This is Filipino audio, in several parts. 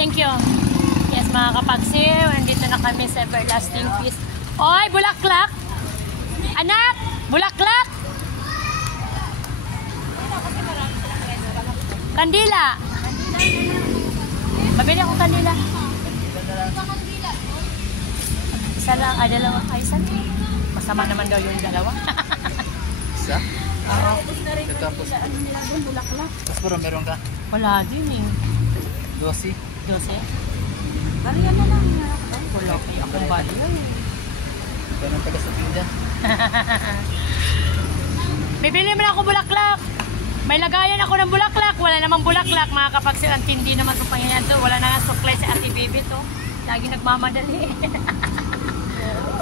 thank you. Yes, mga kapagsiw, nandito na kami sa Everlasting Peace. Oy, bulaklak! Anak! Bulaklak! Kandila! Mabili akong kandila. Isa lang, dalawa. Ay, isa. Masama naman daw yung dalawa. Isa? Oo. Tapos, pero meron ka? Wala din eh. 12? 12? Balian na lang. Wala kayo akong bali. Ganun taga sa tinda. Bibili mo na ako bulaklak. May lagayan ako ng bulaklak. Wala namang bulaklak. Mga kapagsiw, ang tindi naman itong pangyayari to. Wala na nga suklay sa Ate Bibi to. Lagi nagmamadali.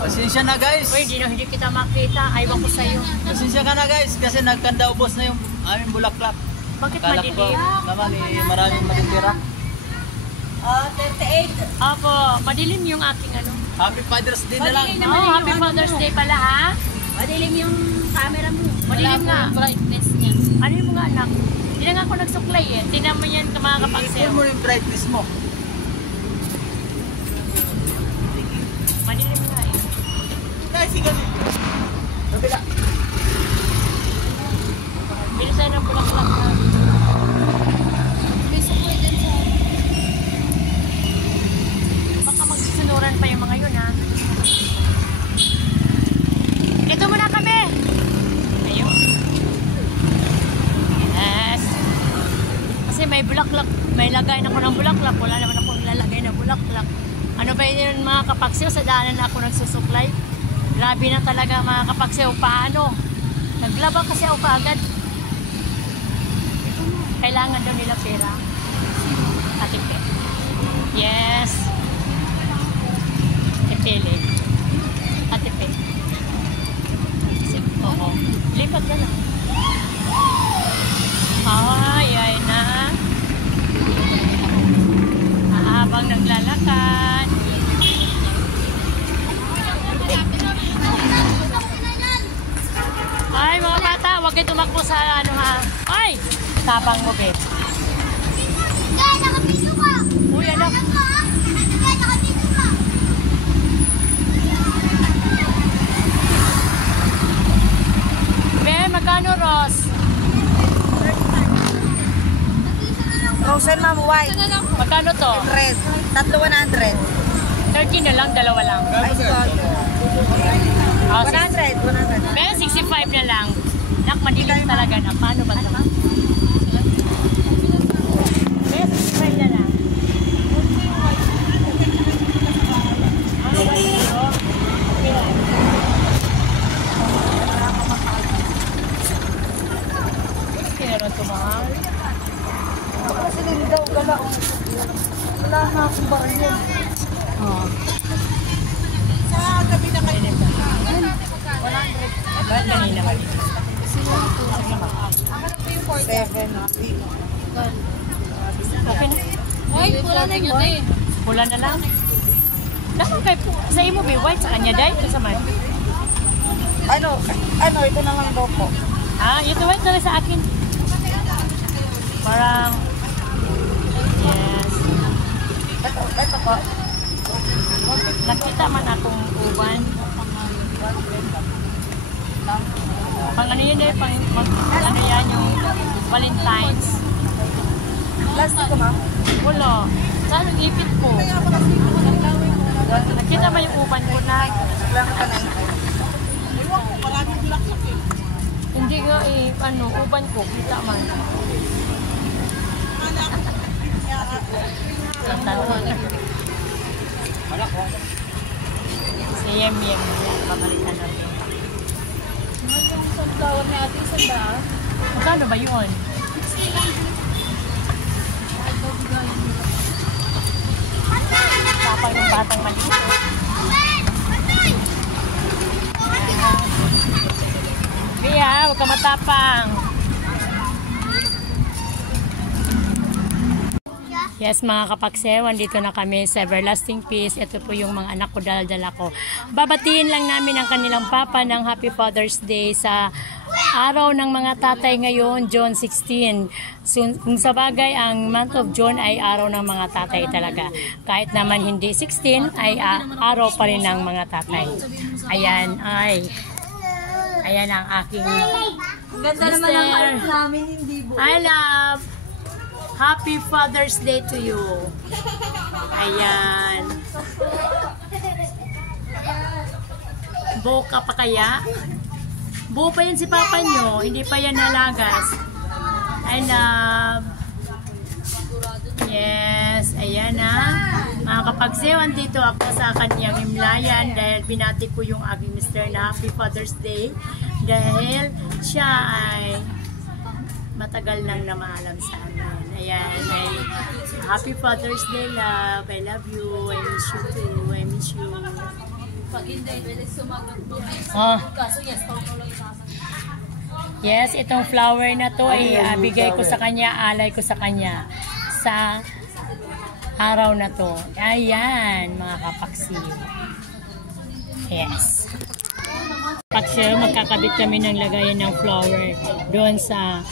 Pasensya na guys. Uy, hindi kita makita. Aywan ko sa'yo. Pasensya ka na guys kasi nagkanda ubos na yung aming bulaklak. Bakit Akala ko madilim? naman maraming matitira. 38. Opo, madilim yung aking ano. Happy Father's Day na lang. Madilim Oh, yung Happy Father's Day pala ha. Madilim yung camera mo. Madilim nga. Brightness niya. Ano yung mga anak? Hindi na nga ako nagsuklay eh. Tingnan mo yan mga kapagsiw. I-full mo yung brightness mo. Madilim nga eh. Sige. Kabila. Bilisan ng bulaklak na. May sukoy din sa... Baka magsusunuran pa yung mga yun ha. Dito muna kami. Ayun. Yes. Kasi may bulaklak. May lagay na ako ng bulaklak. Wala naman akong lalagay na bulaklak. Ano ba yun mga kapagsiw? Sa daanan na ako nagsusuklay. Grabe na talaga mga kapagsiw. Paano? Naglaba kasi ako kaagad. Kailangan daw nila pera. Ate Pe. Yes. Ipili. Ate Pe. Oo. Lipat na lang. Ay na. Habang naglalakad. Ay, mga bata, huwag kayo tumakbo sa ano ha. Ay! Tapang mo, babe. Nakapito ka! Uy, anak. Nakapito ka! Be, magkano, Ross? Frozen ma'am, white. Magkano to? Red. Tatlo 100. 30 na lang, dalawa lang. Ay, sorry. Oh, 100. Be, 65 na lang. Nak, madilim talaga na. Paano ba ito? Be, 65 na lang. Ano ba ito? Okay lang. Kaya ito mahal. Kasi din daw, gala. Wala na akong baril. Oh. Sa gabi na kayo. 100. Ba't kanina ba dito? 7. Okay na. Ay, wala na yun eh. Pula na lang. Naman kay sa imo be white sa kanya dai sa man. Ano, ito na lang daw po. Ah, ito white na lang sa akin. Parang yes. Ito po. Nakita man akong uban. Pang ano yun eh, pang ano yan yung Valentine's. Plastic ko ma'am. Wala. Saan ang ipit ko? Nakita ba yung uban ko na? Hindi nga eh, ano, uban ko, kita man. Si Yem Yem, pamalitan natin. Yung sunflower ni ate, sanda. Magkano ba yun? Tapang ng batang maliit. Bia, huwag ka matapang. Yes, mga kapagsewan, dito na kami sa Everlasting Peace. Ito po yung mga anak ko, dala-dala ko. Babatiin lang namin ang kanilang papa ng Happy Father's Day sa araw ng mga tatay ngayon, June 16. So, kung sa bagay, ang month of June ay araw ng mga tatay talaga. Kahit naman hindi 16, ay araw pa rin ng mga tatay. Ayan ang aking Ganda naman ang art namin, hindi bu. I love. Happy Father's Day to you. Ayan. Buo ka pa kaya? Buo pa yan si papa nyo. Hindi pa yan nalagas. I love. Yes. Ayan na. Mga kapagsewan, dito ako sa kanyang himlayan dahil binati ko yung aking mister na Happy Father's Day. Dahil siya ay matagal nang namaalam sa amin. Ayan. Ay, Happy Father's Day, love. I love you. I miss you too. I miss you. Pag hindi, pwede sumagot po. Kaso yes, Yes, itong flower na to ay bigay ko sa kanya, alay ko sa kanya sa araw na to. Ayan, mga kapaksiw. Yes. Paksiw, magkakabit kami ng lagayan ng flower doon sa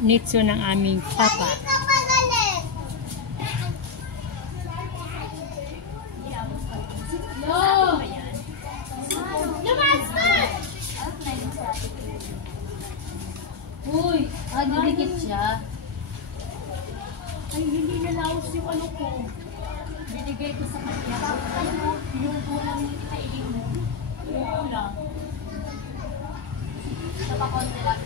nitso ng aming papa. Uy, didikit siya. Ay, hindi nalaos yung ano ko. Binigay ko sa kanya. Yung ulam yung kainin mo. Yung ulam. Sa pakonti lang.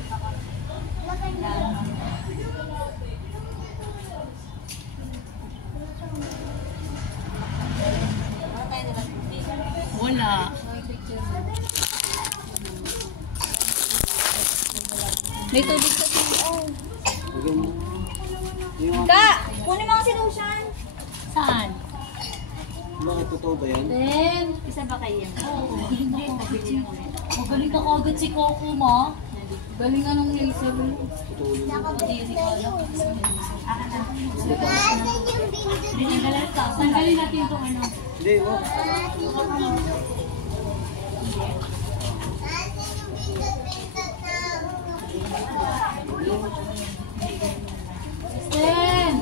Wala. May tubig sa siyo. Ka! Kunin mo kasi lotion. Saan? Bakit totoo ba yan? Then, Isa ba kayo? Oo. Magaling ka agad si Coco mo. Galing nga ng laser. Tanggalin natin itong ano. Hindi, oh. Then!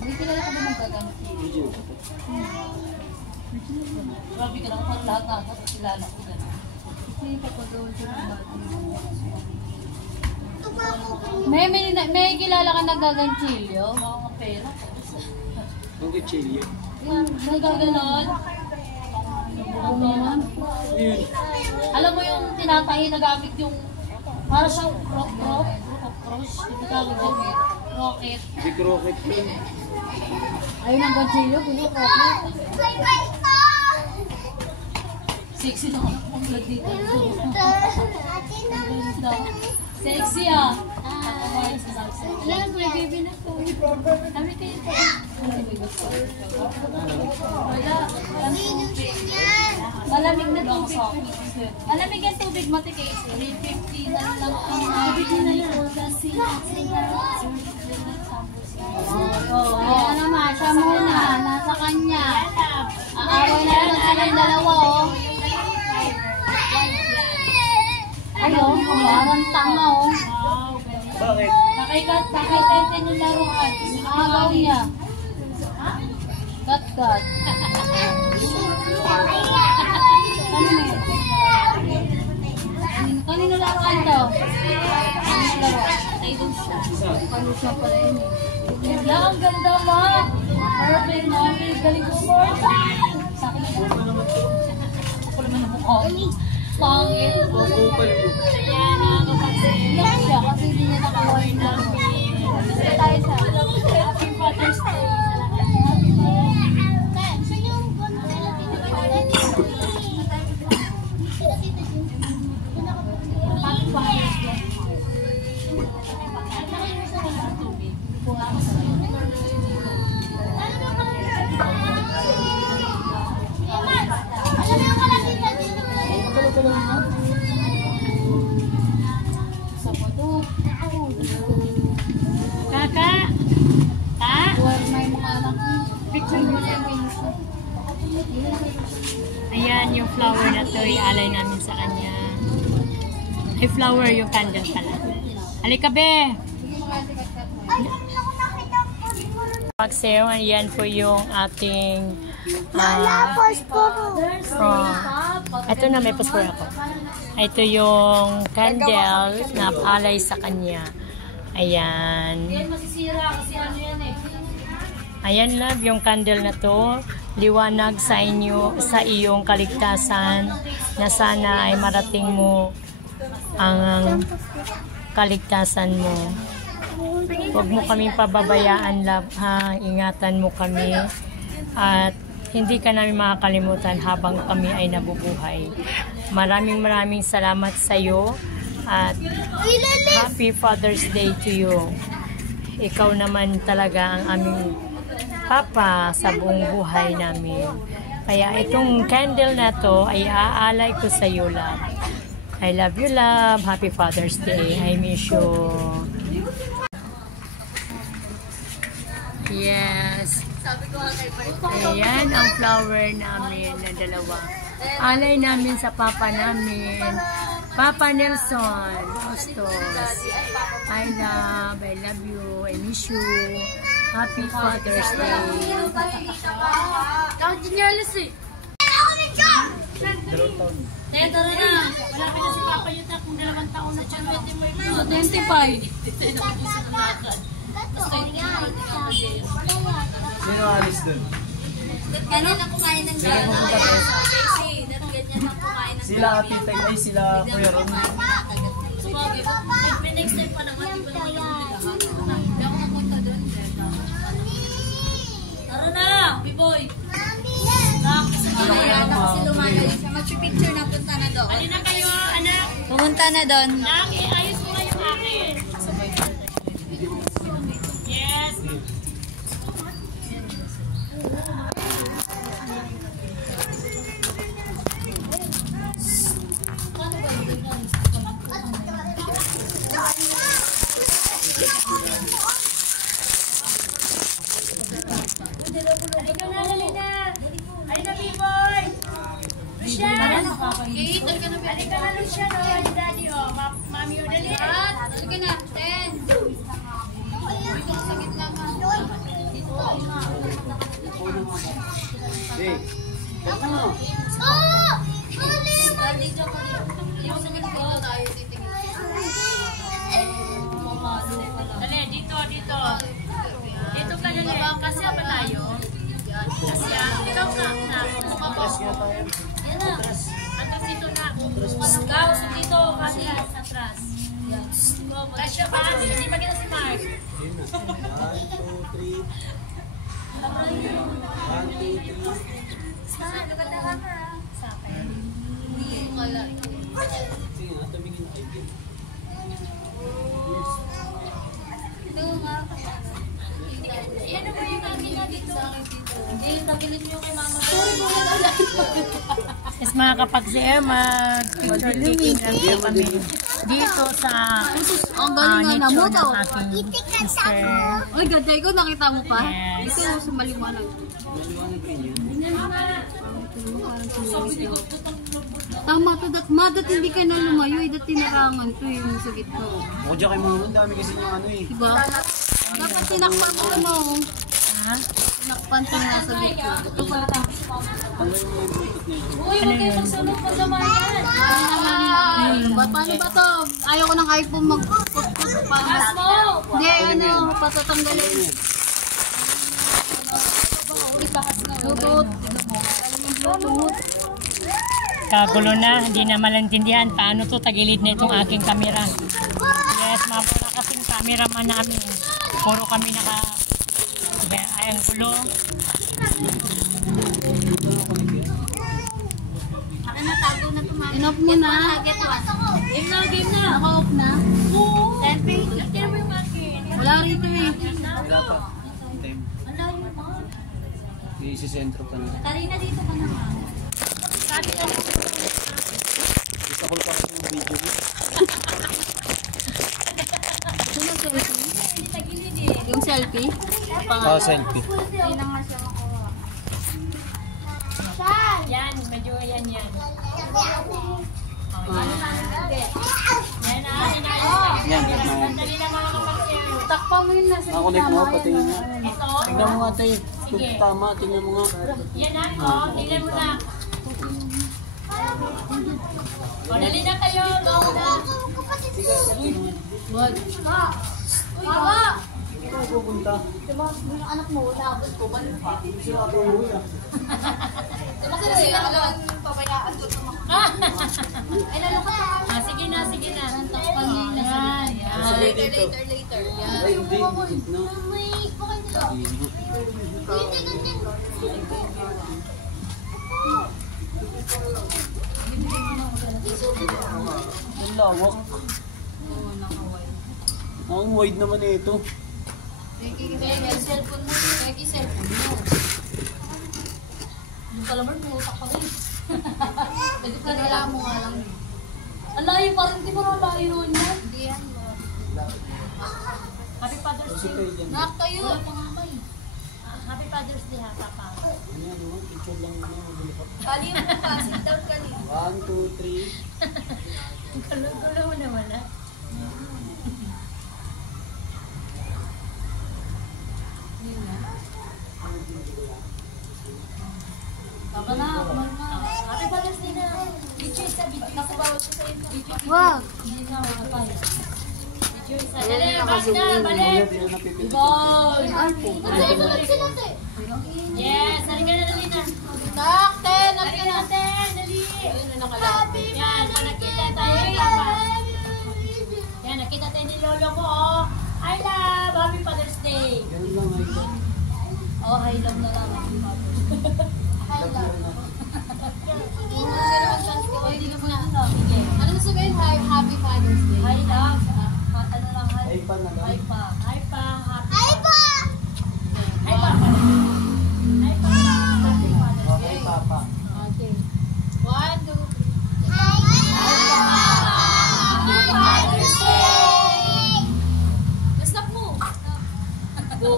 Hindi kilala ka ba ng gaganti? Video. Grabe ka lang kung lahat na ako kilala ko gano'n. Kasi papagawin ko ng bati. May kilala ka nagaganchilyo? Mga pera. Ang kutsilyo. Yan, nagaganon. Ganyan. Yun. Alam mo yung tinatahi na gamit yung para siyang cross, yung tawag yung rocket. Big rocket yun. Ayun ang ganchilyo, puno rocket. Sexy na ang vlog dito. Sexy ah. Alam, may baby na to. Kami kayo to. Wala. Malamig na tubig. Malamig ang tubig mo, Casey. 350 na lang ang tubig na lang. Oo, ayan naman. Siya muna. Nasa kanya. Aaway na naman sila yung dalawa, oh. Ayun, parang tanga, oh. Bakit? Pakitente yung laruan. Agaw niya. Kat-kat. Kanino laruan to? Kanino laruan? Ay, doon siya. Kanino siya pala yun eh. Wala, ang ganda ma. Perfect, mami. Galing ko mo. Sa akin na. Ako naman ang mukha. Pangit. Ayan, nakakapagsin. Iyak siya kasi hindi niya nakawain na. Sige tayo sa Happy Father's Day. sa photo. Kaka? Ha? Buwan na yung mga anak. Picture mo na yung pinsa. Ayan, yung flower na to, ialay namin sa kanya. Ay, flower yung candle pala. Halika, be! Pagseo, ayan po yung ating ito na, may posporo ako. Ito yung candle na alay sa kanya. Ayan. Ayan, love, yung candle na to. Liwanag sa inyo, sa iyong kaligtasan, na sana ay marating mo ang kaligtasan mo. Huwag mo kaming pababayaan, love, ha. Ingatan mo kami at hindi ka namin makakalimutan habang kami ay nabubuhay. Maraming salamat sa iyo at Happy Father's Day to you. Ikaw naman talaga ang aming papa sa buong buhay namin. Kaya itong candle na to ay aalay ko sa iyo, love. I love you, love. Happy Father's Day. I miss you. Yes. Ayan ang flower namin na dalawa. Alay namin sa papa namin. Papa Nelson Ostos. I love you. I miss you. Happy Father's Day. Tawag din niya alas eh. Tara na. Malapit na si Papa Yuta kung 2 taon na siya. 25. Sino alis dun? Ganyan na kumain ng gano'n. Ganyan na kumain ng Sila Tita ay sila Kuya Ron. May next time pa naman. Di ba naman yung hindi ako mapunta doon. Tara na, B-boy. Kaya na kasi lumalayo siya. Mag-picture na, punta na doon. Alin na kayo, anak? Pumunta na doon. Laki, ayos mo nga yung akin. Yes. Halika na, Lalina. Halika, B-boy. Lucia. Halika na, Lucia. Daddy, oh. Mami, oh, dali. Halika na, 10. Dito sa gitna ka. Hey. Dali, dito. Dito ka dali. Kasi apa tayo? Kasi ikaw na. Atras nga tayo. Yan na. Atras dito na. Ikaw, so dito. Kasi atras. Kasya ba? Hindi ba kita si Mark? 1, 2, 3. 1, 2, 3. Saan? Nagkatahan ka. Saan? Hindi ko kala. Sige nga, tumingin na kayo. Ito nga. Yan naman yung akin na dito. Hindi, tagilid mo yung kay mama. Yes, mga kapag-share, mag-picture-taking lang po kami dito sa Ang galing na nicho namuto. ng aking mister. Oy, ganda ko, nakita mo pa? Yes. Ito sa maliwanag. Tama to, madat hindi ka na lumayo, dat tinarangan to yung sa gitna. Ako dyan kay mga dami kasi yung ano eh. Diba? Dapat sinakpan ko mo. Ha? Sinakpan ko nga sa gitna. Ito pala tayo. Tanggalin mo yung bluetooth na yun. Uy, huwag kayo magsunod pa sa mayan. Paano ba to? Ayaw ko ng iPhone mag-put-put pa. Hindi, ano, patatanggalin. Bluetooth. Bluetooth. Kagulo na, hindi na malantindihan paano to tagilid na itong aking kamera. Yes, mapura kasing cameraman namin. Puro kami ay ang gulo. In-off mo na. Game na. Naka-off na. Selfie? Tignan mo yung akin. Wala rito eh. Wala pa. Time. Isisentro pa na. Karina, dito ka naman. Sabi ko, Gusto ko pa kasi yung video mo. Sino selfie? Yung selfie? Ah, selfie. Hindi na nga siya makuha. Yan, medyo yan. Oh, yan. Yan na, Yan. sandali na mga kapagsiyo. Takpa mo yun nasa Nakunik mo, patingin mo. Ito. Tingnan mo nga tayo. Sige. Tama, tingnan mo nga. Yan na, tingnan mo na. O, dali na kayo. Wag. Uy, baba! Ikaw pupunta. Diba, yung anak mo, labot ko, balik pa. Sino ka tuloy ah? Diba sila yung pabayaan ko ito Ay, nalungkot pa. Sige na. Takpan niya yung nasa Yan. Sabi dito. later. Ay, hindi. No. Ang lawak. Oo, nakaway. Ang wide naman ito. Peki, cellphone mo. Peki, cellphone mo. Yung kalamar mo, utak pa rin. Pwede ka nila mo nga lang. Ang layo pa rin, di mo na layo nun yan. Hindi yan. Happy Father's Kasi Day. kayo dyan. Nak kayo. Wala pa nga ba eh. Happy Father's Day, ha, Papa. Ayan, no? Picture lang naman. Magulipat. Kali mo pa, sit down kali. 1, 2, 3. Gulo-gulo mo naman, ha? Baka na, kumain na. Happy Father's Day na. Video isa. Nakabawat ko sa inyo. Wow. Hindi na, wala pa. Video isa. Dali, balik. Ibon! Yes, halika na, dali na. Takte! Halika natin, dali. Ayun na nakalapit. Yan, pag nakita tayo, Papa. Yan, nakita tayo ni Lolo mo, oh. I love, Happy Father's Day. Ganun lang ito. Oh, high love na lang. High love. Hindi ka muna ano. Ano na sabihin? Happy Father's Day. I love, Ano lang, Ay pa na lang. Hi pa. hi pa, happy. Hi pa! Hi pa. Hi pa. Happy Father's Okay, Papa. Okay. 1, 2, 3. Happy Father's Day! Stop mo. Go.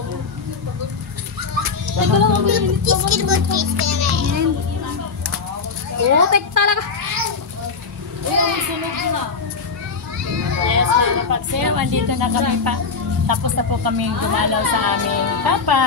Teka lang. Putik talaga. Uy, sunog na. Yes, mga kapagsayaw, andito na kami pa. Tapos na po kami gumalaw sa aming Papa.